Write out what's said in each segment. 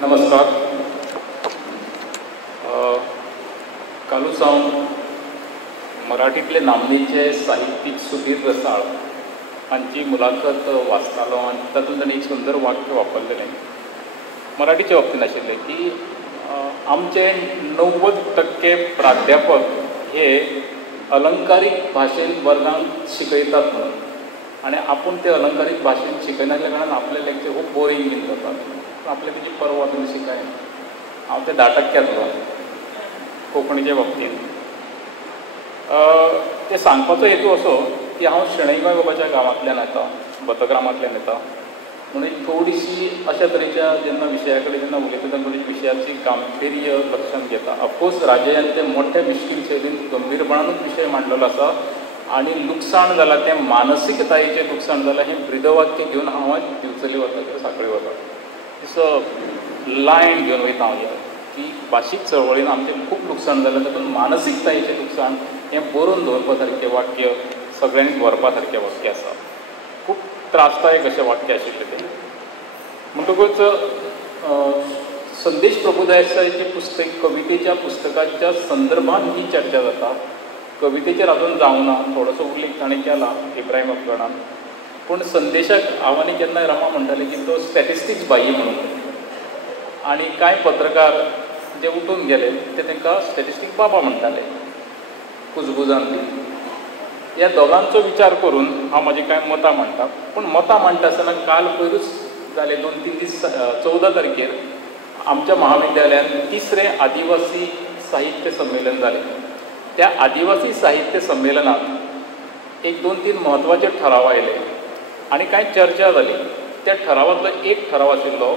नमस्कार. कालूच हांव मराठीतले नामनेचे साहित्यीक सुधीर रसाळ हांची मुलाखत वाचतालो आनी तातूंत ताणें एक सुंदर वाक्य वापरलेलें मराठीचे बाबतींत आशिल्लें की आमचे 90% प्राध्यापक हे अलंकारीक भाशेन वर्गांत शिकयतात म्हणून आनी आपूण ते अलंकारीक भाशेन शिकयनासल्या कारणान आपले लेक्चर खूब बोरींग बीन जातात. आपले तेजी परवा तुमी शिकाय. हांव ते 10%तलो कोंकणीच्या बाबतींत. ते सांगपाचो हेतू असो की हांव शेणै गोंय बाबाच्या गांवांतल्यान येता, बतग्रामांतल्यान येता. म्हणून एक थोडीशी अशा तरेच्या जेन्ना विशया कडेन जेन्ना उलयता तेन्ना विशयाची गांभीर्य लक्षांत घेता. अफकोर्स राजयान ते मोठ्या मिश्कील शैलीन गंभीरपणानूच विशय मांडलेलो आसा आनी लुकसाण जालां तें मानसीकतायेचें लुकसाण जालां हें ब्रिदवाक्य घेवन हांव दिवचली वता किंवां सांखळी वता. दिसो लायन घेवन वयता हांव की भाशीक चळवळीन आमचें खूब लुकसाण जालें तातूंत मानसीकतायेचें लुकसाण हें बरोवन दवरपा सारकें वाक्य सगळ्यांनीच व्हरपा सारकें वाक्य आसा. खूब त्रासदायक अशें वाक्य आशिल्लें तें. म्हणटकूच संदेश प्रभुदेसायाची पुस्तक कवितेच्या पुस्तकाच्या संदर्भान ही चर्चा जाता. कवितेचेर अजून जावना, थोडोसो उल्लेख ताणें केला इब्राहीम अफगाणान. पूण संदेशाक हांव आनी केन्नाय रमा म्हणटाले की तो स्टॅटिस्टिक्स बाई म्हणून आनी कांय पत्रकार जे उठून गेले ते तांकां स्टॅटिस्टीक बाबा म्हणटाले कुजबुजान बी. ह्या दोगांचो विचार करून हांव म्हाजी कांय मतां मांडटा. पूण मतां मांडटा आसतना काल पयरूच जाले 2-3 दीस 14 तारखेर आमच्या महाविद्यालयांत 3रे आदिवासी साहित्य संमेलन जालें. त्या आदिवासी साहित्य संमेलनात एक 2-3 म्हत्वाचे ठराव आयले आनी कांय चर्चा जाली. त्या ठरावांतलो एक ठराव आशिल्लो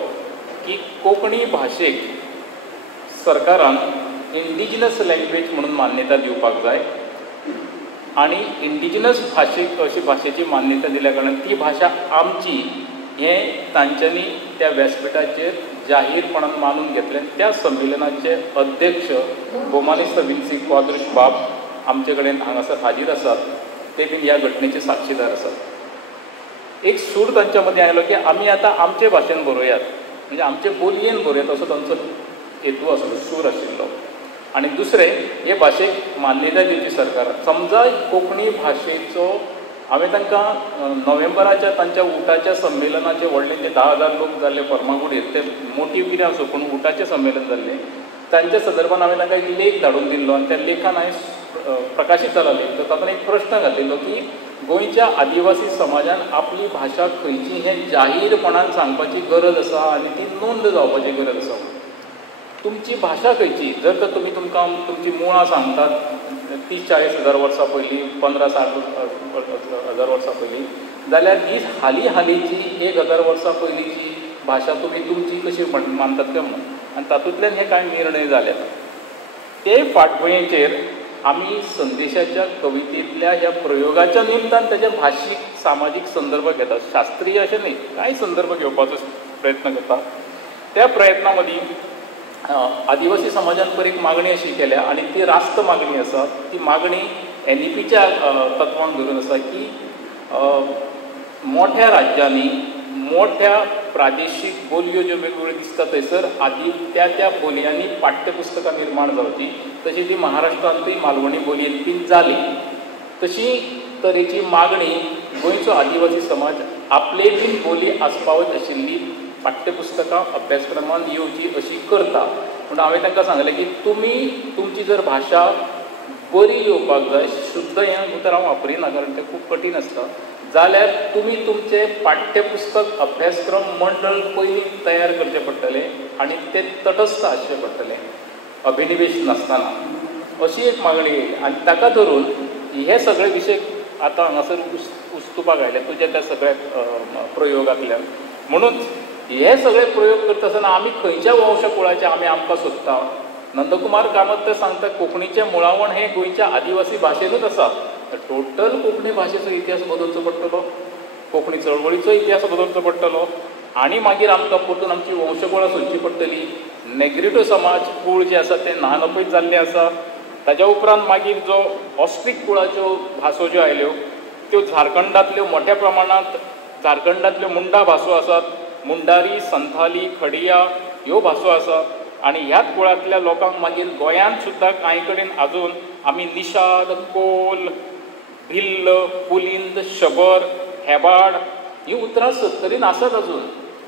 की कोंकणी भाशेक सरकारान इंडिजिनस लँग्वेज म्हणून मान्यता दिवपाक जाय आनी इंडिजिनस भाशेक अशी भाशेची मान्यता दिल्या कारणान ती भाशा आमची हें तांच्यांनी त्या व्यासपिठाचेर जाहीरपणान मानून घेतलें. त्या संमेलनाचे अध्यक्ष भौमानिस्त विन्सी क्वाद्रूश बाब आमचे कडेन हांगासर हाजीर आसात. ते बीन ह्या घटनेचे साक्षीदार आसात. एक सूर तांच्या मदीं आयलो की आमी आतां आमचे भाशेन बरोवयात, म्हणजे आमचे बोलयेन बरोवयात असो तांचो हेतू आसलो, सूर आशिल्लो. आनी दुसरें हे भाशेक मान्यताय दिवची सरकारान. समजा कोंकणी भाशेचो हांवें तांकां नोव्हेंबराच्या तांच्या उटाच्या संमेलनाचे व्हडले जे 10,000 लोक जाल्ले फर्मागुडीर, ते मोटीव कितें आसूं पूण उटाचें संमेलन जाल्लें, तांच्या संदर्भान हांवें तांकां एक लेख धाडून दिल्लो आनी त्या लेखान हांवें प्रकाशीत जाला लेख. तर तातूंत एक प्रश्न घातिल्लो की गोंयच्या आदिवासी समाजान आपली भाशा खंयची हें जाहीरपणान सांगपाची गरज आसा आनी ती नोंद जावपाची गरज आसा. तुमची भाशा खंयची जर तर तुमी तुमकां तुमची मुळां सांगतात 30-40 हजार वर्सां पयलीं, 15-60 हजार वर्सां पयलीं, जाल्यार ही हालींची 1000 वर्सां पयलींची भाशा तुमी तुमची कशी मानतात काय म्हणून. आनी तातूंतल्यान हे कांय निर्णय जाल्यात. ते फाटभुंयेचेर आमी संदेशाच्या कवितेंतल्या ह्या प्रयोगाच्या निमतान तेजे भाशीक सामाजीक संदर्भ घेतात. शास्त्रीय अशें न्ही, कांय संदर्भ घेवपाचो प्रयत्न करता. त्या प्रयत्ना मदीं आदिवासी समाजान पर एक मागणी अशी केल्या आनी ती रास्त मागणी आसा. ती मागणी NEPच्या तत्वांक धरून आसा की मोठ्या राज्यांनी मोठ्या प्रादेशीक बोलयो ज्यो वेगवेगळ्यो दिसता थंयसर त्या बोलयांनी पाठ्यपुस्तकां निर्माण जावची. तशी ती महाराष्ट्रांतूय मालवणी बोलयेन बीन जाली. तशी तरेची मागणी गोंयचो आदिवासी समाज आपले बीन बोली आस्पावत आशिल्ली पाठ्यपुस्तकां अभ्यासक्रमांत येवची अशी करता. पूण हांवें तांकां सांगलें की तुमी तुमची जर भाशा बरी येवपाक जाय, शुद्ध हें उतर हांव वापरिना कारण तें खूब कठीण आसता, जाल्यार तुमी तुमचे पाठ्यपुस्तक अभ्यासक्रम मंडळ पयलीं तयार करचें पडटलें आनी तें तटस्थ आसचें पडटलें, अभिनिवेश नासतना. अशी एक मागणी येयली आनी ताका धरून हे सगळे विशय आतां हांगासर उस्तुपाक आयले तुज्या त्या सगळ्या प्रयोगांतल्यान. म्हणून हे सगळे प्रयोग करता आसतना आमी खंयच्या वंशकुळाचे आमकां सोदता. नंदकुमार कामत ते सांगता कोंकणीचें मुळावण हें गोंयच्या आदिवासी भाशेनूच आसा. टोटल कोंकणी भाशेचो इतिहास बदलचो पडटलो, कोंकणी चळवळीचो इतिहास बदलचो पडटलो आनी मागीर आमकां परतून आमची वंशकुळां सोदची पडटली. नेग्रिटो समाज कुळ जे आसा ते नानपयत जाल्ले आसा. ताच्या उपरांत मागीर जो ऑस्ट्रीक कुळाच्यो भासो ज्यो आयल्यो त्यो झारखंडांतल्यो मोठ्या प्रमाणांत झारखंडांतल्यो मुंडा भासो आसात. मुंडारी, संथाली, खडिया ह्यो भासो आसा आनी ह्याच कुळांतल्या लोकांक मागीर गोंयांत सुद्दां कांय कडेन आजून आमी निषाद, कोल, भिल्ल, पुलिंद, शबर, हेबाड ही उतरां सत्तरीन आसात अजून.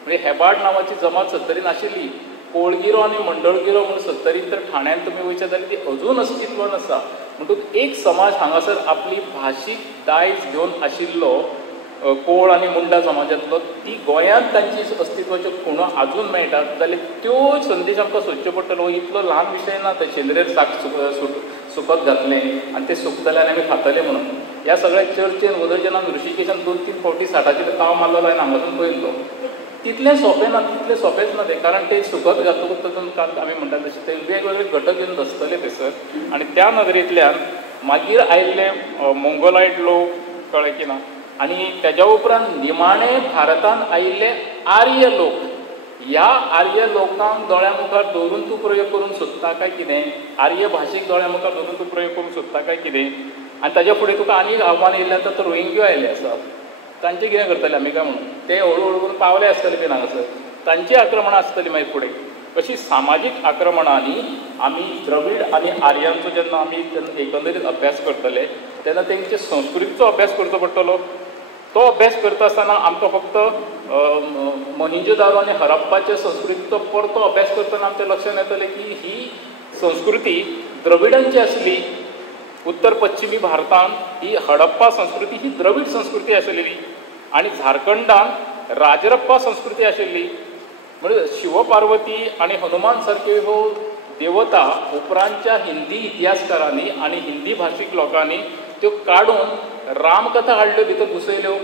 म्हणजे हेबाड नांवाची जमात सत्तरीन आशिल्ली. कोळगिरो आनी मंडळगिरो म्हणून सत्तरीन तर ठाण्यात तुमी वयचे जाल्यार ती अजून अस्तित्वान आसा. म्हणटूच एक समाज हांगासर आपली भाशीक दायज घेवन आशिल्लो कोळ आनी मुंडा समाजांतलो ती गोंयांत तांची अस्तित्वाच्यो खुणो आजून मेळटात जाल्यार त्यो संदेश आमकां सोदच्यो पडटलो. इतलो ल्हान विशय ना ते शेंद्रेर सुकत घातलें आनी तें सुकतलें आनी आमी खातले म्हणून. ह्या सगळ्या चर्चेन वदळच्यान दुशीकेशान 2-3 फावटी 60चे ताव मारलो हांवें हांगासून पळयलो. तितलें सोंपें ना, तितलें सोंपेंच ना तें, कारण तें सुकत घातकूच तातूंत आमी म्हणटात तशें ते वेगवेगळे घटक येवन दसतले थंयसर. आनी त्या नदरेंतल्यान मागीर आयिल्ले मोंगोलायट लोक कळ्ळें की ना, आनी तेज्या उपरांत निमाणे भारतांत आयिल्ले आर्य लोक. ह्या आर्य लोकांक दोळ्या मुखार दवरून तूं प्रयोग करूंक सोदता काय कितें, आर्य भाशेक दोळ्या मुखार दवरून तूं प्रयोग करूंक सोदता काय कितें. आनी ताज्या फुडें तुका आनीक आव्हान येयल्लें आतां तर रोहिंग्यो आयले आसात. तांचें कितें करतले आमी काय म्हणून, ते हळू हळू करून पावले आसतले बीन हांगासर, तांची आक्रमणां आसतलीं मागीर फुडें. अशीं सामाजीक आक्रमणांनी आमी द्रवीड आनी आर्यांचो जेन्ना आमी एकंदरीत अभ्यास करतले तेन्ना तेंचे संस्कृतीचो अभ्यास करचो पडटलो. तो अभ्यास करता आसतना आमकां फक्त मोहिंजोदारो आनी हरप्पाच्या संस्कृतीचो परतो अभ्यास करतना आमच्या लक्षांत येतलें की ही संस्कृती द्रविडांची आसली. उत्तर पश्चिमी भारतांत ही हडप्पा संस्कृती ही द्रवीड संस्कृती आशिल्ली आनी झारखंडांत राजरप्पा संस्कृती आशिल्ली. म्हणजे शिवपार्वती आनी हनुमान सारक्यो ह्यो देवता उपरांतच्या हिंदी इतिहासकारांनी आनी हिंदी भाशीक लोकांनी त्यो काडून रामकथा हाडल्यो भितर घुसयल्यो.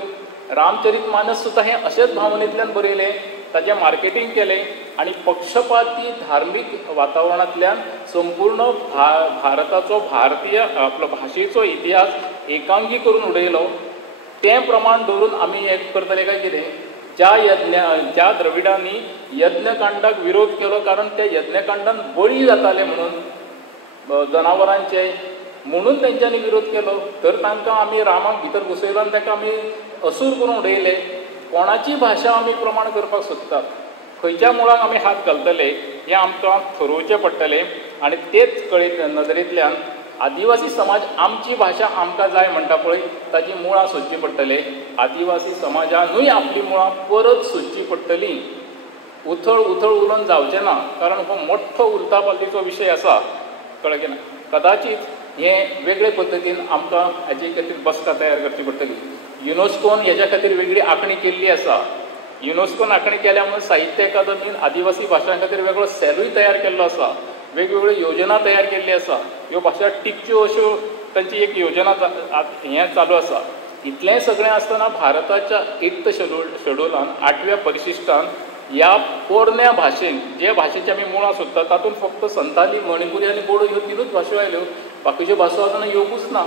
रामचरितमानस सुद्दां हें अशेंच भावनेंतल्यान बरयलें, ताजें मार्केटींग केलें आनी पक्षपाती धार्मीक वातावरणांतल्यान संपूर्ण भारताचो भारतीय आपलो भाशेचो इतिहास एकांगी करून उडयलो. तें प्रमाण दवरून आमी हें करतले काय कितें, ज्या द्रविडांनी यज्ञकांडाक विरोध केलो कारण त्या यज्ञकांडान बळी जाताले म्हणून जनावरांचे, म्हणून तेंच्यांनी विरोध केलो. तर तांकां आमी रामाक भितर घुसयलो आनी ताका आमी असूर करून उडयले. कोणाची भाशा आमी प्रमाण करपाक सोदतात, खंयच्या मुळाक आमी हात घालतले हें आमकां थारोवचें पडटलें. आनी तेच नदरेंतल्यान आदिवासी समाज आमची भाशा आमकां जाय म्हणटा पळय ताची मुळां सोदची पडटले. आदिवासी समाजानूय आपली मुळां परत सोदची पडटलीं. उथळ उलोवन जावचें ना, कारण हो मोठ्ठो उलथापालथीचो विशय आसा, कळ्ळें की ना. कदाचित हें वेगळे पद्दतीन आमकां हाचे खातीर बसका तयार करची पडटली. युनेस्कोन हेच्या खातीर वेगळी आंखणी केल्ली आसा. युनेस्कोन आंखणी केल्या म्हणून साहित्य अकादमीन आदिवासी भाशां खातीर वेगळो सेलूय तयार केल्लो आसा, वेगवेगळ्यो योजना तयार केल्ली आसा. ह्यो भाशा टिकच्यो अश्यो तांची एक योजना हें चालू आसा. इतलें सगळें आसतना भारताच्या 8th शेड्युलान 8व्या परिशिश्टान ह्या पोरण्या भाशेन, जे भाशेची आमी मुळां सोदतात तातूंत फक्त संताली, मणिपुरी आनी बोडो ह्यो 3च भासो आयल्यो, बाकीच्यो भासो अजून येवंकूच ना.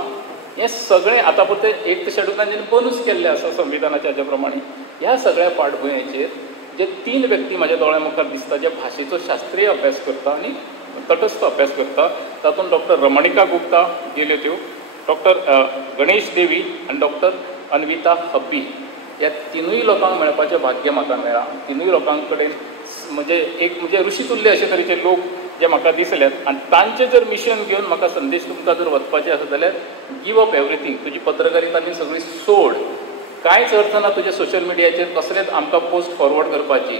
हें सगळें आतां परते 8th शेड्युलान जेन्ना बनूच केल्लें आसा संविधानाच्या हाच्या प्रमाणे, ह्या सगळ्या फाटभुंयेचेर जे 3 व्यक्ती म्हाज्या दोळ्या मुखार दिसता जे भाशेचो शास्त्रीय अभ्यास करता आनी तटस्थ अभ्यास करता, तातूंत डॉक्टर रमणिका गुप्ता गेल्यो त्यो, डॉक्टर गणेश देवी आनी डॉक्टर अन्विता हब्बी. ह्या 3य लोकांक मेळपाचें भाग्य म्हाका मेळ्ळां. 3य लोकां कडेन म्हणजे ऋषितुल्य अशे तरेचे लोक जे म्हाका दिसल्यात आनी तांचें जर मिशन घेवन म्हाका संदेश तुमकां जर वचपाचें आसा जाल्यार गिव अप एवरीथींग. तुजी पत्रकारिता बी सगळी सोड, कांयच अर्थ ना तुजे सोशल मिडियाचेर कसलेच आमकां पोस्ट फॉरवर्ड करपाची,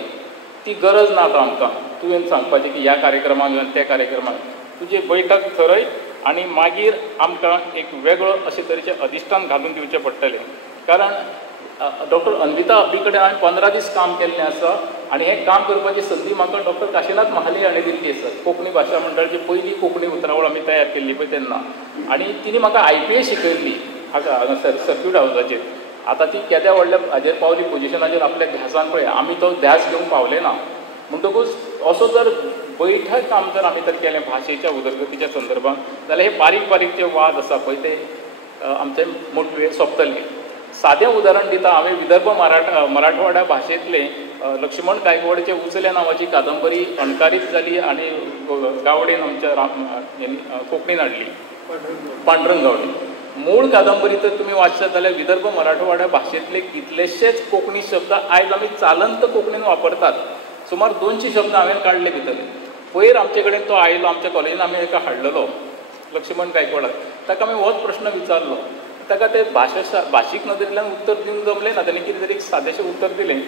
ती गरज ना आतां आमकां. तुवें सांगपाचें की ह्या कार्यक्रमाक येवन त्या कार्यक्रमाक. तुजें बैठक थरय आनी मागीर आमकां एक वेगळो अशे तरेचें अधिश्ठान घालून दिवचें पडटलें. कारण डॉक्टर अन्विता हब्बी कडेन हांवें 15 दीस काम केल्लें आसा आनी हें काम करपाची संदी म्हाका डॉक्टर काशीनाथ महाले हाणें दिल्ली आसा. कोंकणी भाशा मंडळाची पयली कोंकणी उतरावळ आमी तयार केल्ली पळय तेन्ना, आनी तिणी म्हाका IPA शिकयल्ली हांगासर सर्क्यूट हावजाचेर. आतां ती केद्या व्हडल्या हाजेर पावली पोजिशनाचेर आपल्या ध्यासान पळय, आमी तो ध्यास घेवंक पावले ना. म्हणटकूच असो जर बैठक काम जर आमी तर केलें भाशेच्या उदरगतीच्या संदर्भांत जाल्यार हे बारीक बारीक जे वाद आसा पळय ते आमचे मोठे सोंपतले. सादें उदाहरण दिता हांवें विदर्भ मराठवाड्या भाशेंतलें लक्ष्मण गायकवाडचे उचल्या नांवाची कादंबरी अणकारीत जाली आनी गावडेन आमच्या कोंकणीन हाडली, पांडुरंग गावडे. मूळ कादंबरी तर तुमी वाचशात जाल्यार विदर्भ मराठवाड्या भाशेंतले कितलेशेच कोंकणी शब्द आयज आमी चालंत कोंकणीन वापरतात. सुमार 200 शब्द हांवें काडले भितरले. पयर आमचे कडेन तो आयलो, आमच्या कॉलेजीन आमी एका हाडलेलो लक्ष्मण गायकवाड, ताका हांवें होच प्रश्न विचारलो. ताका ते भाशीक नदरेंतल्यान उत्तर दिवंक जमलें ना. ताणें कितें तरी सादेशें उत्तर दिलें.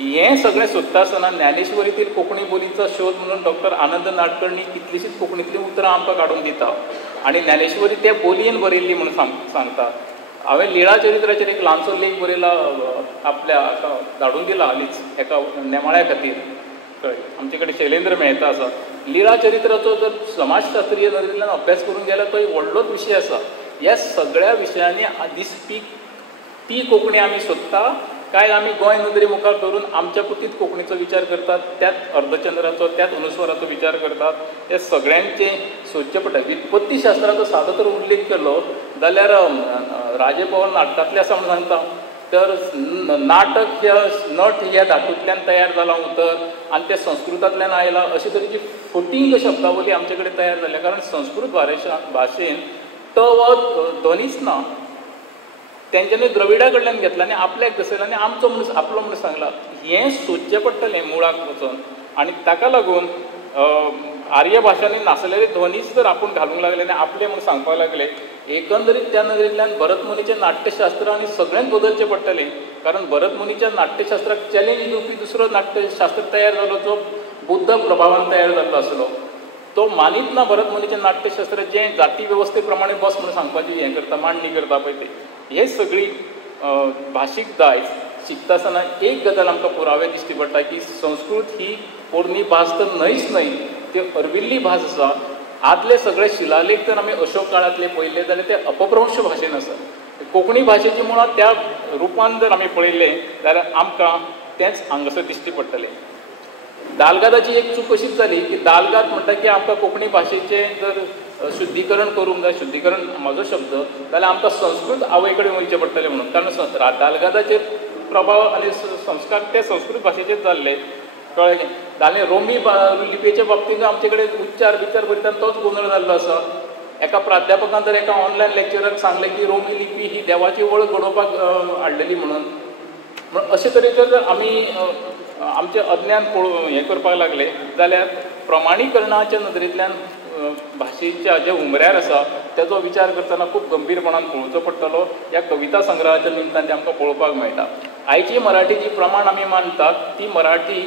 हें सगळें सोदता आसतना ज्ञानेश्वरीतील कोंकणी बोलीचो शोध म्हणून डॉक्टर आनंद नाडकर्णी कितलींशींच कोंकणींतलीं उतरां आमकां काडून दिता आनी ज्ञानेश्वरी ते बोलयेन बरयल्ली म्हणून सांगता. हांवें लिळा चरित्राचेर एक ल्हानसो लेख बरयला, आपल्या धाडून दिला हालींच एका नेमाळ्या खातीर. कळ्ळें, आमचे कडेन शैलेंद्र मेहता आसा. लिळा चरित्राचो जर समाजशास्त्रीय नदरेंतल्यान अभ्यास करूंक गेल्यार तो एक व्हडलोच विशय आसा. ह्या सगळ्या विशयांनी दिसपी ती कोंकणी आमी सोदता काय आमी गोंय नदरे मुखार धरून आमच्या पुतीत कोंकणीचो विचार करतात, त्याच अर्धचंद्राचो, त्याच अनुस्वाराचो विचार करतात. हे सगळ्यांचे सोदचें पडटा. व्युत्पत्तीशास्त्राचो सादो तर उल्लेख केलो जाल्यार राजभवन नाटकांतले आसा म्हणून सांगता. तर नाटक नट ह्या धातूंतल्यान तयार जालां उतर आनी ते संस्कृतांतल्यान आयलां अशे तरेची फटींग शब्दावली आमचे कडेन तयार जाल्या. कारण संस्कृत भाशेन ट व ध्वनीच ना. तेंच्यांनी द्रविडा कडल्यान घेतला आनी आपल्याक दसयला आनी आमचो मनीस आपलो म्हणून सांगला. हें सोदचें पडटलें मुळाक वचून. आनी ताका लागून आर्य भाशांनी नासलेले ध्वनीच जर आपूण घालूंक लागले आनी आपले म्हणून सांगपाक लागले, एकंदरीत त्या नदरेंतल्यान भरत मुनीचें नाट्यशास्त्र आनी सगळेंच बदलचें पडटलें. कारण भरत मुनीच्या नाट्यशास्त्राक चॅलेंज दिवपी दुसरो नाट्यशास्त्र तयार जालो जो बुद्ध प्रभावान तयार जाल्लो आसलो. तो मानीत ना भरत मुनीचें नाट्यशास्त्र जें जाती वेवस्थे प्रमाणे बस म्हणून सांगपाची हें करता, मांडणी करता पळय तें. हे सगळी भाशीक दायज शिकता आसतना एक गजाल आमकां पुरावे दिश्टी पडटा की संस्कृत ही पोरणी भास तर न्हयच न्हय, ती अरविल्ली भास आसा. आदले सगळे शिलालेख जर आमी अशोक काळांतले पळयले जाल्यार ते अपभ्रंश भाशेन आसा. कोंकणी भाशेची मुळात त्या रुपान जर आमी पळयलें जाल्यार आमकां तेंच हांगासर दिश्टी पडटलें. दालगादाची एक चूक अशीच जाली की दालगाद म्हणटा की आमकां कोंकणी भाशेचें जर शुद्धीकरण करूंक जाय, शुद्धीकरण म्हाजो शब्द, जाल्यार आमकां संस्कृत आवय कडेन वयचें पडटलें म्हणून. कारण दालगादाचेर प्रभाव आनी संस्कार ते संस्कृत भाशेचेर जाल्ले. कळ्ळें. जालें. रोमी लिपयेच्या बाबतींत आमचे कडेन उच्चार बिचार करतना तोच गोंदळ जाल्लो आसा. एका प्राध्यापकान तर एका ऑनलायन लेक्चराक सांगलें की रोमी लिपी ही देवाची वळख घडोवपाक हाडलेली म्हणून. अशे तरेचे जर आमी आमचें अज्ञान हें करपाक लागले जाल्यार प्रमाणीकरणाच्या नदरेंतल्यान भाशेच्या जे उमऱ्यार आसा तेजो विचार करतना खूब गंभीरपणान पळोवचो पडटलो. ह्या कविता संग्रहाच्या निमतान तें आमकां पळोवपाक मेळटा. आयची मराठी जी प्रमाण आमी मानतात ती मराठी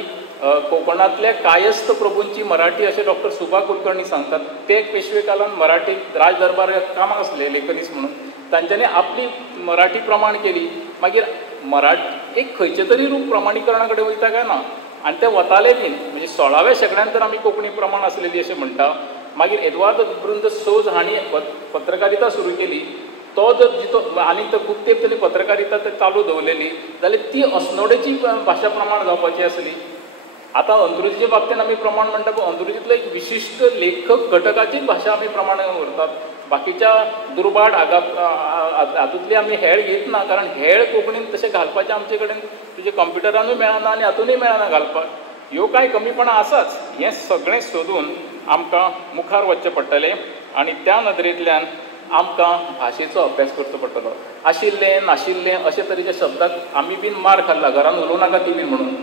कोकणांतल्या कायस्थ प्रभूंची मराठी अशें डॉक्टर सुभा कुलकर्णी सांगतात. ते पेशवे काळान मराठी राज दरबाराक कामाक आसले लेखनीस म्हणून. तांच्यांनी आपली मराठी प्रमाण केली. मागीर मराठी एक खंयचें तरी रूप प्रमाणीकरणा कडेन वयता काय ना आनी ते वताले बीन. म्हणजे 16व्या शेंकड्यान तर आमी कोंकणी प्रमाण आसलेली अशें म्हणटा. मागीर एदवार्द बृंद सोज हांणी पत्रकारिता सुरू केली. तो जर जितो आनी तो खूब तेंप तरी पत्रकारिता चालू दवरलेली जाल्यार ती अस्नोडेची भाशा प्रमाण जावपाची आसली. आतां अंत्रुजीच्या बाबतींत आमी प्रमाण म्हणटा पूण अंत्रुजींतलो एक विशिश्ट लेखक घटकाचीच भाशा आमी प्रमाण व्हरतात. बाकीच्या दुर्भाट हातूंतली आमी हेळ घेयत ना. कारण हेळ कोंकणीन तशें घालपाचें आमचे कडेन तुजे कंप्युटरानूय मेळना आनी हातूनय मेळना घालपाक. ह्यो कांय कमीपणां आसाच. हें सगळें सोदून आमकां मुखार वचचें पडटलें आनी त्या नदरेंतल्यान आमकां भाशेचो अभ्यास करचो पडटलो. आशिल्लें नाशिल्लें अशे तरेच्या शब्दाक आमी बीन मार खाल्ला, घरान उलोवं नाका ती बीन म्हणून.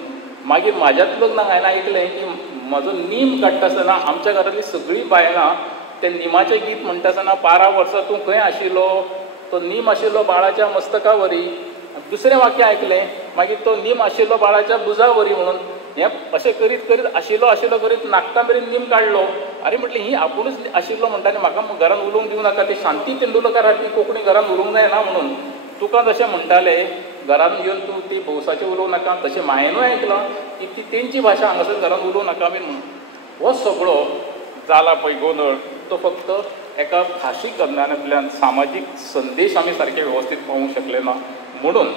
मागीर म्हाज्याच लग्नाक हांवें आयकलें की म्हजो नीम काडटा आसतना आमच्या घरांतलीं सगळीं बायलां तें निमाचें गीत म्हणटा आसतना 12 वर्सां तूं खंय आशिल्लो, तो नीम आशिल्लो बाळाच्या मस्तका वरी. दुसरें वाक्य आयकलें मागीर तो नीम आशिल्लो बाळाच्या बुजा वरी म्हणून. हें अशें करीत करीत आशिल्लो करीत नाकता मेरेन नीम काडलो. अरे म्हटलें ही आपुणूच आशिल्लो म्हणटा आनी म्हाका घरान उलोवंक दिवं नाका. ती शांती तेंडुलकाराची कोंकणी घरान उलोवंक जायना म्हणून. तुका जशें म्हणटाले घरान येवन तूं ती भौसाचें उलोवं नाका तशें मायेनूय आयकलां की ती तेंची भाशा हांगासर घरान उलोवं नाका बीन म्हणून. हो सगळो जाला पळय गोंदळ तो फक्त एका भाशीक अज्ञानांतल्यान सामाजीक संदेश आमी सारके वेवस्थीत पावूंक शकले ना. म्हणून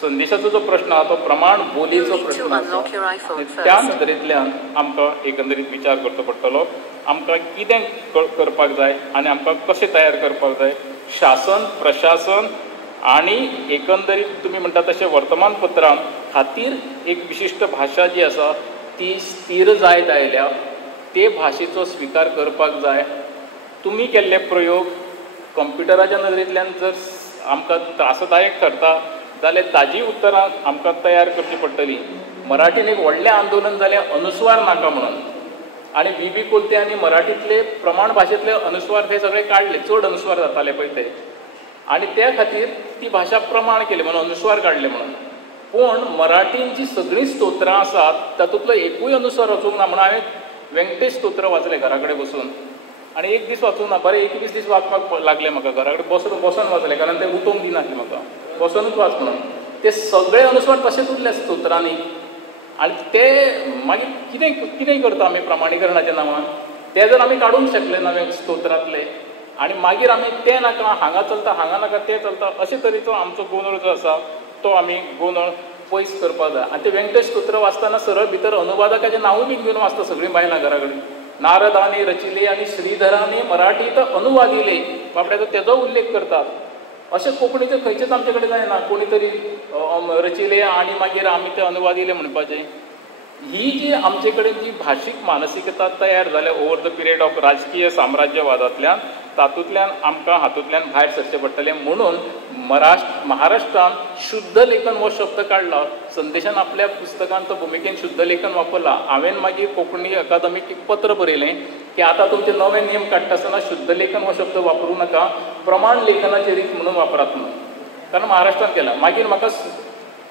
संदेशाचो जो प्रश्न आसा तो प्रमाण बोलीचो प्रश्न आसा. त्या नदरेंतल्यान आमकां एकंदरीत विचार करचो पडटलो. आमकां कितें करपाक जाय आनी आमकां कशें तयार करपाक जाय. शासन प्रशासन आनी एकंदरीत तुमी म्हणटा तशें वर्तमानपत्रां खातीर एक विशिश्ट भाशा जी आसा ती स्थिर जायत आयल्या. ते भाशेचो स्विकार करपाक जाय. तुमी केल्ले प्रयोग कंप्युटराच्या नदरेंतल्यान जर आमकां त्रासदायक ठरता जाल्यार ताजी उतरां आमकां तयार करची पडटली. मराठीन एक व्हडलें आंदोलन जालें अनुस्वार नाका म्हणून, आनी बी कोलते आनी मराठींतले प्रमाण भाशेंतले अनुस्वार ते सगळे काडले, चड अनुस्वार जाताले पळय ते, आनी त्या खातीर ती भाशा प्रमाण केली म्हणून अनुस्वार काडले म्हणून. पूण मराठीन जी सगळीं स्तोत्रां आसात तातूंतलो एकूय अनुस्वार वचूंक ना म्हणून हांवें व्यंकटेश स्तोत्र वाचलें घरा कडेन बसून, आनी एक दीस वाचूंक ना, बरें 21 दीस वाचपाक लागलें म्हाका. घरा कडेन बसून वाचलें, कारण तें उठोवंक दिनासलें म्हाका, बसूनच वाच म्हणून. ते सगळे अनुस्वार तशेंच उरले स्तोत्रांनी. आनी ते मागीर कितें करता आमी प्रमाणीकरणाच्या नांवान, ते जर आमी काडूंक शकले नवे स्तोत्रांतले, आनी मागीर आमी तें नाका हांगा चलता, हांगा नाका तें चलता, अशे तरेचो आमचो गोंदळ जो आसा तो आमी गोंदळ पयस करपाक जाय. आनी ते व्यंकटेश स्तोत्र वाचतना सरळ भितर अनुवादकाचें नांवूय बी घेवन वाचता सगळीं बायलां घरा कडेन. नारदानी रचिले आनी श्रीधरानी मराठीत अनुवादिले, बाबड्याचो तेजो उल्लेख करतात. अशें कोंकणीचें खंयचेच आमचे कडेन जायना कोणी तरी रचिले आनी मागीर आमी ते अनुवादिले म्हणपाचें. ही जी आमचे कडेन जी भाशीक मानसिकता तयार जाल्या ओवर द पिरियड ऑफ राजकीय साम्राज्यवादांतल्यान, तातूंतल्यान आमकां हातूंतल्यान भायर सरचें पडटलें. म्हणून महाराष्ट्रान शुद्ध लेखन हो शब्द काडला. संदेशान आपल्या पुस्तकांत तो भुमिकेन शुद्ध लेखन वापरला. हांवें मागीर कोंकणी अकादमीक एक पत्र बरयलें की आतां तुमचे नवे नेम काडटा आसतना शुद्ध लेखन हो शब्द वापरूं नाका, प्रमाण लेखनाची रीत म्हणून वापरात म्हणून, कारण महाराष्ट्रान केला. मागीर म्हाका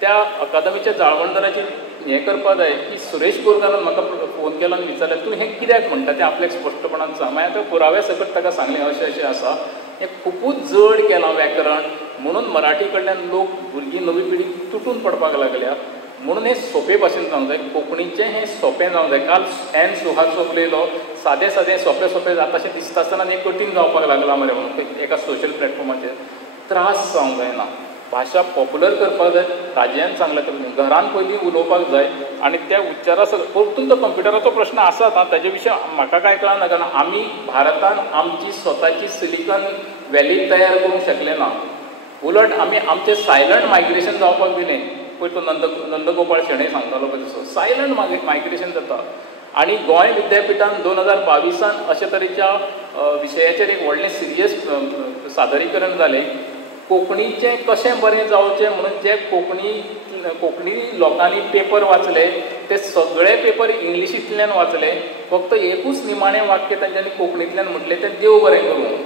त्या अकादमीच्या जाळवणदाराची हें करपा जाय की सुरेश बोरकारान म्हाका फोन केलो आनी विचारलें तूं हें कित्याक म्हणटा तें आपल्याक स्पश्टपणान सांग. मागीर हांवें पुराव्या सकट ताका सांगलें अशें अशें आसा, हें खुबूच जड केलां व्याकरण, म्हणून मराठी कडल्यान लोक भुरगीं नवी पिढी तुटून पडपाक लागल्या. म्हणून हें सोंपे भाशेन जावंक जाय, कोंकणीचें हें सोंपें जावंक जाय. काल एन सुहास उलयलो, सादें सोंपें जाता अशें दिसता आसतना हें कठीण जावपाक लागलां मरे म्हणून एका सोशल प्लॅटफॉर्माचेर. त्रास जावंक जायना, भाशा पॉप्युलर करपाक जाय. राजयान सांगलां तर घरान पयलीं उलोवपाक जाय, आनी त्या उच्चारा परतून तो कंप्युटराचो प्रश्न आसात ताजे विशीं म्हाका कांय कळना, कारण आमी भारतान आमची स्वताची सिलिकॉन व्हॅली तयार करूंक शकले ना. उलट आमी आमचें सायलंट मायग्रेशन जावपाक दिलें. पळय तो नंदगोपाळ शेणै सांगतालो पळय तसो सायलंट मायग्रेशन जाता. आनी गोंय विद्यापिठान 2022 अशे तरेच्या विशयाचेर एक व्हडलें सिरियस सादरीकरण जालें. कोंकणीचें कशें बरें जावचें म्हणून जे कोंकणी लोकांनी पेपर वाचले ते सगळे पेपर इंग्लिशींतल्यान वाचले. फक्त एकूच निमाणें वाक्य तांच्यांनी कोंकणींतल्यान म्हटलें तें देव बरें करूं.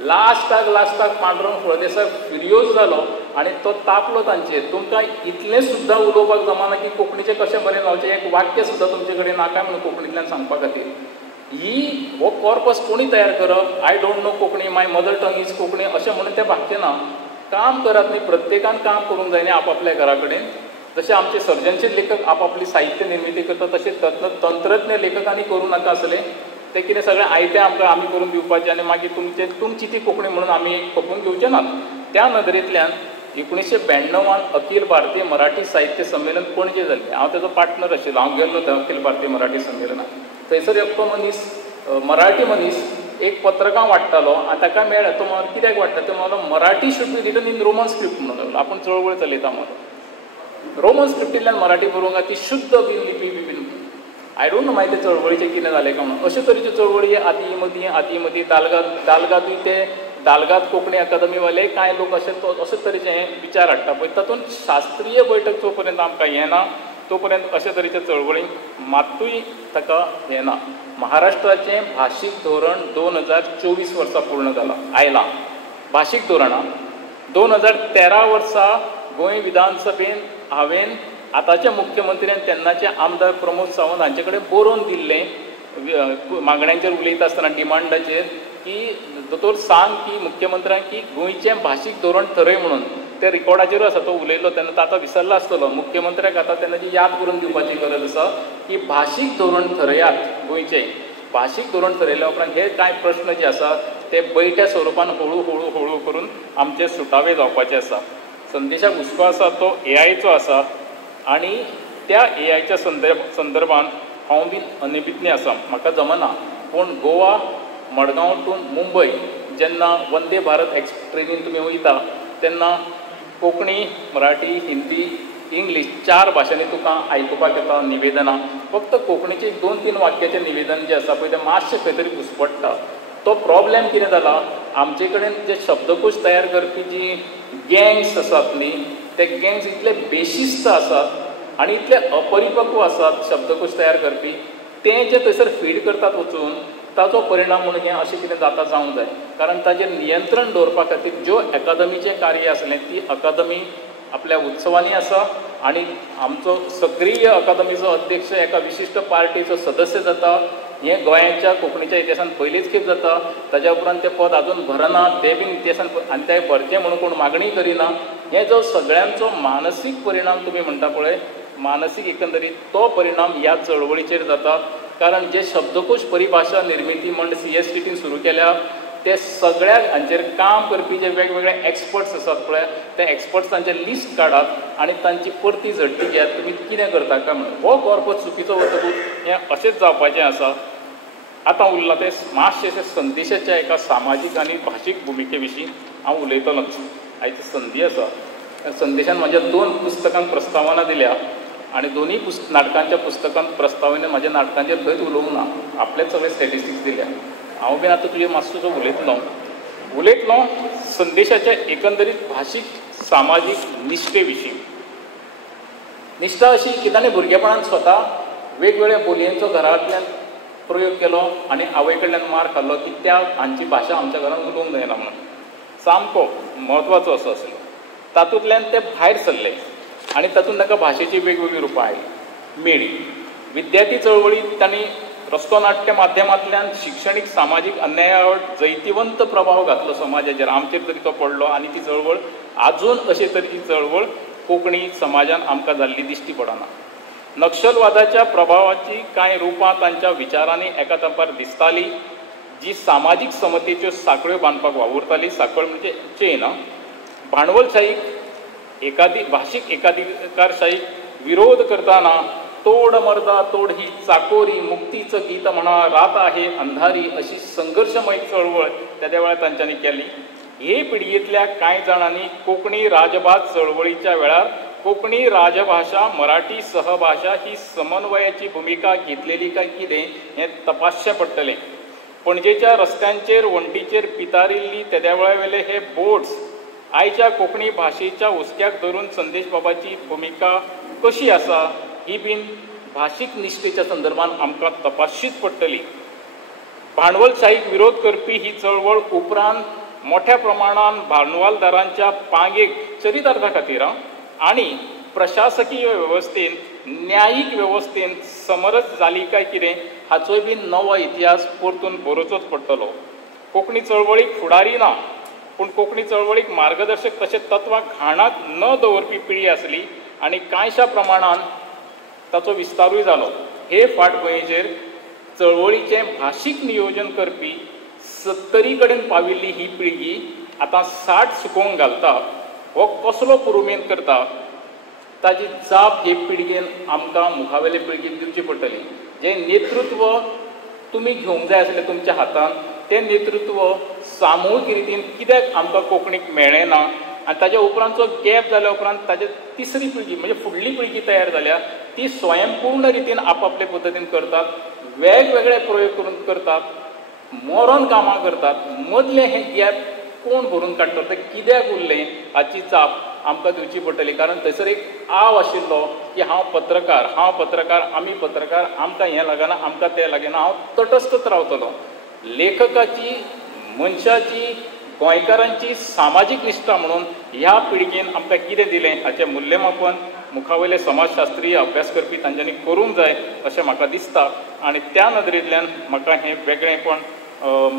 लास्टाक पांडुरंग फळदेसाय फ्युरियोज जालो आनी तो तापलो तांचेर. तुमकां इतलें सुद्दां उलोवपाक जमना की कोंकणीचें कशें बरें जावचें, एक वाक्य सुद्दां तुमचे कडेन नाका म्हणून कोंकणींतल्यान सांगपा खातीर. हो कॉर्पस कोणी तयार करप, I don't know Konkani, my mother tongue is Konkani अशें म्हणून तें भागचें ना. काम करात न्ही, प्रत्येकान काम करूंक जाय न्ही आपापल्या घरा कडेन. जशे आमचे सर्जनशील लेखक आपापली साहित्य निर्मिती करतात तशें तंत्रज्ञ लेखकांनी करूं नाका आसलें. तें कितें सगळें आयतें आमकां आमी करून दिवपाचें आनी मागीर तुमची ती कोंकणी म्हणून आमी खपून घेवचें नात. त्या नदरेंतल्यान 1992 अखिल भारतीय मराठी साहित्य संमेलन पणजे जाल्लें. हांव तेजो पार्टनर आशिल्लो. हांव गेल्लो त्या अखिल भारतीय मराठी संमेलनाक. थंयसर एकटो मनीस मराठी मनीस एक पत्रकां वाडटालो आनी ताका मेळ्ळें. तो कित्याक वाडटा तो म्हणलो Marathi should be written in Roman script म्हणून लागलो. आपूण चळवळ चलयता म्हणून रोमन स्क्रिप्टींतल्यान मराठी बरोवंक ती शुद्ध लिपी बी. आय डोंट नो मागीर ते चळवळीचें कितें जालें काय म्हणून. अशे तरेच्यो चळवळी आदी मदीं दालगातूय ते दालगात कोंकणी अकादमीवाले कांय लोक अशे तरेचे विचार हाडटा पळय. तातूंत शास्त्रीय बैठक जो पर्यंत आमकां येना तो पर्यंत अशे तरेच्या चळवळींक मात्तूय ताका हें ना. महाराष्ट्राचें भाशीक धोरण 2024 वर्सा पूर्ण जालां आयलां. भाशीक धोरणां 2013 वर्सा गोंय विधानसभेन हांवें आतांच्या मुख्यमंत्र्यान तेन्नाचे आमदार प्रमोद सावंत हांचे कडेन बरोवन दिल्लें मागण्यांचेर उलयता आसतना डिमांडाचेर की दोतोर सांग की मुख्यमंत्र्यांक की गोंयचें भाशीक धोरण ठरय म्हणून. ते रिकॉर्डाचेर आसा तो उलयलो तेन्ना तो आतां विसरलो आसतलो. मुख्यमंत्र्याक आतां तेन्नाची याद करून दिवपाची गरज आसा की भाशीक धोरण ठरयात गोंयचें. भाशीक धोरण ठरयल्या उपरांत हे कांय प्रश्न जे आसा ते बैठ्या स्वरुपान हळू करून आमचे सुटावे जावपाचे आसा. संदेशाक हुस्को आसा तो AI चो आसा आनी त्या AIच्या संदर्भान हांव बी अनभिज्ञ आसा. म्हाका जमना पूण गोवा मडगांव टू मुंबय जेन्ना वंदे भारत ट्रेनीन तुमी वयता तेन्ना कोंकणी, मराठी, हिंदी, इंग्लीश 4 भाशांनी तुका आयकुपाक येता निवेदनां. फक्त कोंकणीचें 2-3 वाक्याचें निवेदन जें आसा पळय तें मातशें खंय तरी घुसपडटा. तो प्रॉब्लेम कितें जाला, आमचे कडेन जे शब्दकोश तयार करपी जी गँग्स आसात न्ही ते गँग्स इतले बेशिस्त आसात आनी इतले अपरिपक्व आसात शब्दकोश तयार करपी, ते जे थंयसर फीड करतात वचून ताचो परिणाम म्हणून हें अशें कितें जाता जावंक जाय. कारण ताजेर नियंत्रण दवरपा खातीर ज्यो अकादमीचें कार्य आसलें ती अकादमी आपल्या उत्सवांनी आसा आनी आमचो सक्रीय अकादमीचो अध्यक्ष एका विशिश्ट पार्टीचो सदस्य जाता. हें गोंयाच्या कोंकणीच्या इतिहासान पयलींच खेप जाता. ताज्या उपरांत तें पद आजून भरना, तें बीन इतिहासान आनी तें भरचें म्हणून कोण मागणी करिना. हें जो सगळ्यांचो मानसीक परिणाम तुमी म्हणटा पळय, मानसीक एकंदरीत तो परिणाम ह्या चळवळीचेर जाता. कारण जे शब्दकोश परिभाषा निर्मिती मंड CSTTन सुरू केल्या ते सगळ्या हांचेर काम करपी जे वेगवेगळे एक्सपर्ट्स आसात पळय, ते एक्सपर्ट्सांचें लिस्ट काडात आनी तांची परती झडटी घेयात. तुमी कितें करता काय म्हणून हो गौरपद चुकीचो वतकूच हें अशेंच जावपाचें आसा. आतां उरलां तें मातशें संदेशाच्या एका सामाजीक आनी भाशीक भुमिके विशीं हांव उलयतलोच. आयची संदी आसा. संदेशान म्हाज्या 2 पुस्तकांक प्रस्तावना दिल्या आनी दोनूय नाटकांच्या पुस्तकांत प्रस्तावने म्हाज्या नाटकांचेर खंयच उलोवंक ना, आपलेच सगळे स्टॅटिस्टिक्स दिल्या. हांव बीन आतां तुजें मातसो उलयतलो संदेशाच्या एकंदरीत भाशीक सामाजीक निश्टे विशीं. निश्ठा अशी की ताणें भुरगेपणांत स्वता वेगवेगळ्या बोलयेंचो घरांतल्यान प्रयोग केलो आनी आवय कडल्यान मार खाल्लो की त्या हांची भाशा आमच्या घरांत उलोवंक जायना म्हणून. सामको म्हत्वाचो असो आसलो. तातूंतल्यान ते भायर सरले आनी तातूंत ताका भाशेची वेगवेगळी रुपां आयली मेळ्ळी. विद्यार्थी चळवळींत तांणी रस्तो नाट्य माध्यमांतल्यान शिक्षणीक सामाजीक अन्यायावर जैतिवंत प्रभाव घातलो समाजाचेर. आमचेर तरी तो पडलो आनी ती चळवळ आजून अशे तरेची चळवळ कोंकणी समाजान आमकां जाल्ली दिश्टी पडना. नक्षलवादाच्या प्रभावाची कांय रुपां तांच्या विचारांनी एका तेंपार दिसताली, जी सामाजीक समतेच्यो साखळ्यो बांदपाक वावुरताली. साखळ म्हणजे चेन. भांडवलशाहीक भाशीक एकाधिकारशाहीक विरोध करताना तोड मर्दा तोड ही चाकोरी, मुक्तीचं गीत म्हणा, रात आहे अंधारी अशी संघर्षमय चळवळ त्या वेळार तांच्यांनी केली. हे पिळगेंतल्या कांय जाणांनी कोंकणी राजभास चळवळीच्या वेळार कोंकणी राजभाषा मराठी सहभाषा ही समन्वयाची भुमिका घेतलेली काय कितें हें तपासचें पडटलें. पणजेच्या रस्त्यांचेर वण्टीचेर पितारिल्ली त्या वेळेले हे बोर्ड्स आयच्या कोंकणी भाशेच्या हुस्क्याक धरून संदेश बाबाची भुमिका कशी आसा ही बीन भाशीक निश्टेच्या संदर्भान आमकां तपासचीच पडटली. भांडवलशाहीक विरोध करपी ही चळवळ उपरांत मोठ्या प्रमाणान भांडवलदारांच्या पांगेक चरितार्था खातीर आनी प्रशासकीय वेवस्थेन न्यायीक वेवस्थेन समरस जाली काय कितें हाचोय बीन नवो इतिहास परतून बरोवचोच पडटलो. कोंकणी चळवळीक फुडारी ना, पूण कोंकणी चळवळीक मार्गदर्शक तशें तत्वां घाणाक न दवरपी पिळगी आसली आनी कांयशा प्रमाणान ताचो विस्तारूय जालो. हे फाटभुंयेचेर चळवळीचें भाशीक नियोजन करपी 70 कडेन पाविल्ली ही पिळगी आतां 60 सुकोवंक घालता. हो कसलो पुरुमेन करता ताची जाप हे पिळगेन आमकां मुखावेले पिळगेक दिवची पडटली. जें नेतृत्व तुमी घेवंक जाय आसलें तुमच्या हातान तें नेतृत्व सामुहीक रितीन कित्याक आमकां कोंकणीक मेळ्ळें ना आनी ताच्या उपरांतचो गॅप जाल्या उपरांत ताची तिसरी पिळगी म्हणजे फुडली पिळगी तयार जाल्या ती स्वयंपूर्ण रितीन आपापले पद्दतीन करतात, वेगवेगळे प्रयोग करून करतात, मरण कामां करतात. मदलें हें गॅप कोण भरून काडटलो तें कित्याक उरलें हाची जाप आमकां दिवची पडटली. कारण थंयसर एक आव आशिल्लो की हांव पत्रकार आमी पत्रकार आमकां हें लागना आमकां तें लागना, हांव तटस्थच रावतलो. लेखकाची मनशाची गोंयकारांची सामाजीक निश्ठा म्हणून ह्या पिळगेन आमकां कितें दिलें हाचें मूल्यमापन मुखावेले समाजशास्त्रीय अभ्यास करपी तांच्यांनी करूंक जाय अशें म्हाका दिसता. आनी त्या नदरेंतल्यान म्हाका हें वेगळेंपण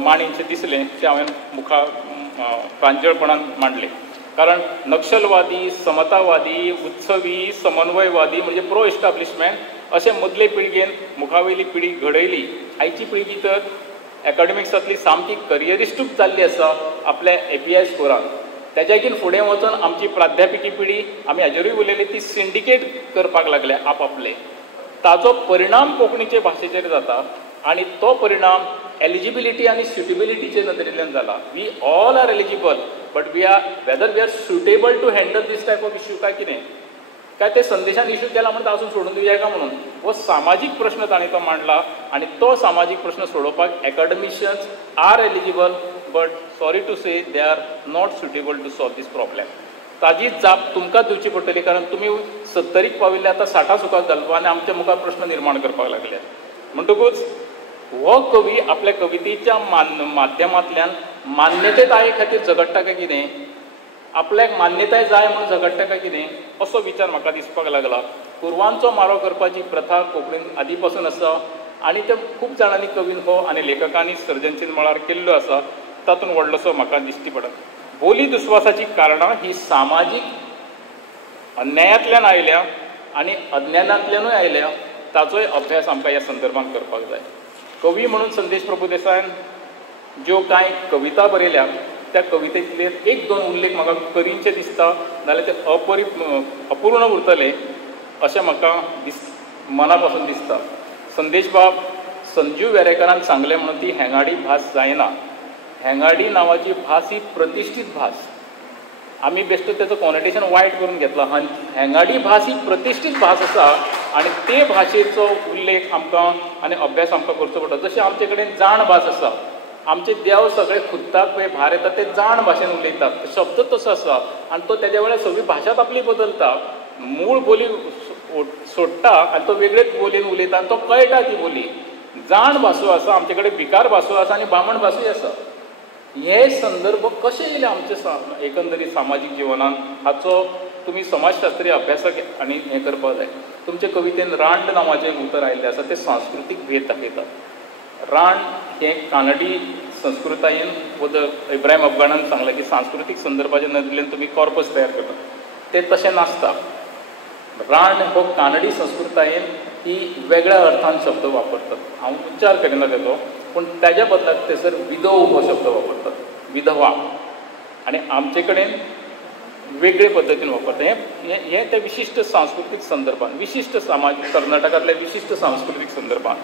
मांडचें दिसलें तें हांवें प्रांजळपणान मांडलें. कारण नक्षलवादी, समतावादी, उत्सवी, समन्वयवादी म्हणजे प्रो एस्टाब्लिशमेंट अशें मदले पिळगेन मुखावेली पिळगी घडयली. आयची पिळगी तर एकाडेमिक्सांतली सामकी करियरिस्टूच जाल्ली आसा आपल्या API स्कोरान. तेज्याकीन फुडें वचून आमची प्राध्यापिकी पिळी आमी हाजेरूय उलयली ती सिंडिकेट करपाक लागले आपआपले. ताचो परिणाम कोंकणीचे भाशेचेर जाता आनी तो परिणाम एलिजिबिलिटी आनी सुटेबिलिटीचे नदरेंतल्यान जाला. We all are eligible but we are suitable to handle this type of issue काय कितें काय ते संदेशान इश्यू केला म्हणून तासून सोडून दिवया काय म्हणून हो सामाजीक प्रश्न ताणें तो मांडला आनी तो सामाजीक प्रश्न सोडोवपाक academicians are eligible but sorry to say they are not suitable to solve this problem. ताजी जाप तुमकां दिवची पडटली, कारण तुमी 70क पाविल्ले आतां 60 सुखाक घालपा आनी आमच्या मुखार प्रश्न निर्माण करपाक लागल्यात. म्हणटकूच हो कवी आपल्या कवितेच्या माध्यमांतल्यान मान्यताये खातीर झगडटा काय कितें, आपल्याक मान्यताय जाय म्हणून झगडटा काय कितें असो विचार म्हाका दिसपाक लागला. पुर्वांचो मारो करपाची प्रथा कोंकणींत आदी पासून आसा आनी ते खूब जाणांनी कवीन हो आनी लेखकांनी सर्जनशील मळार केल्लो आसा. तातूंत व्हडलोसो म्हाका दिश्टी पडत. बोली दुस्वासाची कारणां ही सामाजीक अन्यायातल्यान आयल्या आनी अज्ञानांतल्यानूय आयल्या, ताचोय अभ्यास आमकां ह्या संदर्भांत करपाक जाय. कवी म्हणून संदेश प्रभुदेसायान ज्यो कांय कविता बरयल्या त्या कवितेंतले एक दोन उल्लेख म्हाका करींचे दिसता, नाल्यार ते अपूर्ण उरतले अशें म्हाका मना पासून दिसता. संदेश बाब संजीव वेरेकरान सांगलें म्हणून ती हेंगाडी भास जायना. हेंगाडी नांवाची भास ही प्रतिश्ठीत भास. आमी बेश्टो तेजो कॉनोटेशन वायट करून घेतला. हेंगाडी भास ही प्रतिश्ठीत भास आसा आनी ते भाशेचो उल्लेख आमकां आनी अभ्यास आमकां करचो पडटा. जशें आमचे कडेन जाण भास आसा, आमचे देव सगळे खुत्तात पळय भायर येतात ते जाण भाशेन उलयतात, शब्द तसो आसा आनी तो तेज्या वेळार सगळी भाशाच आपली बदलता. मूळ बोली सोडटा आनी तो वेगळेच बोलयेन उलयता आनी तो कळटा ती बोली. जाण भासो आसा, आमचे कडेन भिकार भासो आसा आनी बामण भासूय आसा. हे संदर्भ कशे येयले आमचे एकंदरीत सामाजीक जिवनांत हाचो तुमी समाजशास्त्रीय अभ्यासक आनी हें करपाक जाय. तुमचे कवितेन रांड नांवाचें एक उतर आयिल्लें आसा, ते सांस्कृतीक भेद दाखयता. रांड हें कानडी संस्कृतायेन इब्राहीम अफगाणान सांगलें की सांस्कृतीक संदर्भाच्या नदरेंतल्यान तुमी कॉर्पस तयार करता. ते तशें नासता. रांड हो कानडी संस्कृतायेन ही वेगळ्या अर्थान शब्द वापरतात. हांव उच्चार करिना तेजो, पूण ताज्या बदलाक थंयसर विधव हो शब्द वापरतात, विधवा. आनी आमचे कडेन वेगळे पद्दतीन वापरता. हे त्या विशिश्ट सांस्कृतीक संदर्भान, विशिश्ट सामाजीक कर्नाटकांतल्या विशिश्ट सांस्कृतीक संदर्भान.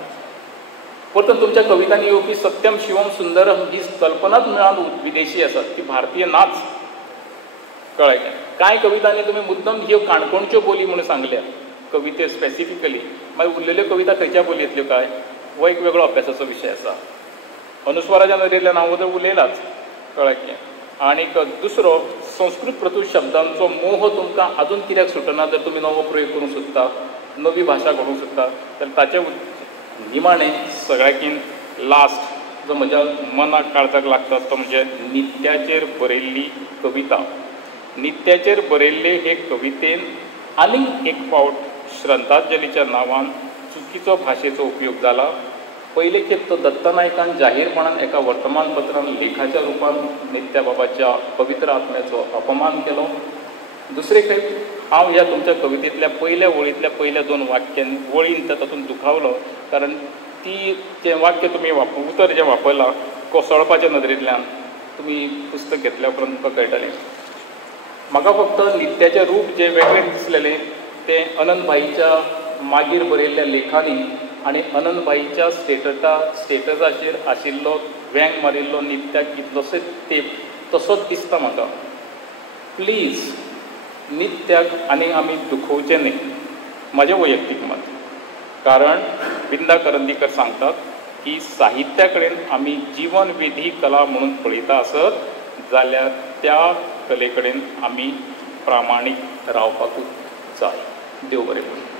परतून तुमच्या कवितांनी येवपी सत्यम शिवम सुंदरम ही कल्पनाच मेळान विदेशी आसा, ती भारतीय नाच. कळ्ळें? कांय कवितांनी तुमी मुद्दम ह्यो काणकोणच्यो बोली म्हणून सांगल्या कविते स्पेसिफिकली, मागीर उरलेल्यो कविता खंयच्या बोलयेंतल्यो काय हो एक वेगळो अभ्यासाचो विशय आसा. अनुस्वाराच्या नदरेंतल्यान हांव उलयलाच. कळ्ळें? आनीक दुसरो, संस्कृत प्रतूश शब्दांचो मोह तुमकां आजून कित्याक सुटना. जर तुमी नवो प्रयोग करूंक सोदता, नवी भाशा घडोवंक सोदता, जाल्यार ताचे निमाणें सगळ्याकीन लास्ट जो म्हज्या मनाक काळजाक लागता तो म्हणजे नित्याचेर बरयल्ली कविता. नित्याचेर बरयल्ले हे कवितेन आनीक एक फावट श्रद्धांजलीच्या नांवान चुकीचो भाशेचो उपयोग जाला. पयले खेप तो दत्त नायकान जाहीरपणान एका वर्तमानपत्रान लेखाच्या रुपान नित्या बाबाच्या पवित्र आत्म्याचो अपमान केलो. दुसरे खेप हांव ह्या तुमच्या कवितेंतल्या पयल्या वळींतल्या पयल्या 2 वळींत तातूंत दुखावलो, कारण तें वाक्य तुमी उतर जें वापरलां कोसळपाच्या नदरेंतल्यान तुमी पुस्तक घेतल्या उपरांत तुमकां कळटलें. म्हाका फक्त नित्याचें रूप जें वेगळें दिसलेलें तें अनंतभाईच्या मागीर बरयल्ल्या लेखांनी आनी अनंतभाईच्या स्टेटसाचेर आशिल्लो व्यंग मारिल्लो नित्याक कितलोसोच तेप तसोच दिसता म्हाका. प्लीज नित्याक आनी आमी दुखोवचें न्ही, म्हजें वैयक्तीक मत. कारण विंदा करंदीकर सांगतात की साहित्या कडेन आमी जीवन विधी कला म्हणून पळयता आसत जाल्यार त्या कले कडेन आमी प्रामाणीक रावपाकूच जाय. देव बरें करूं.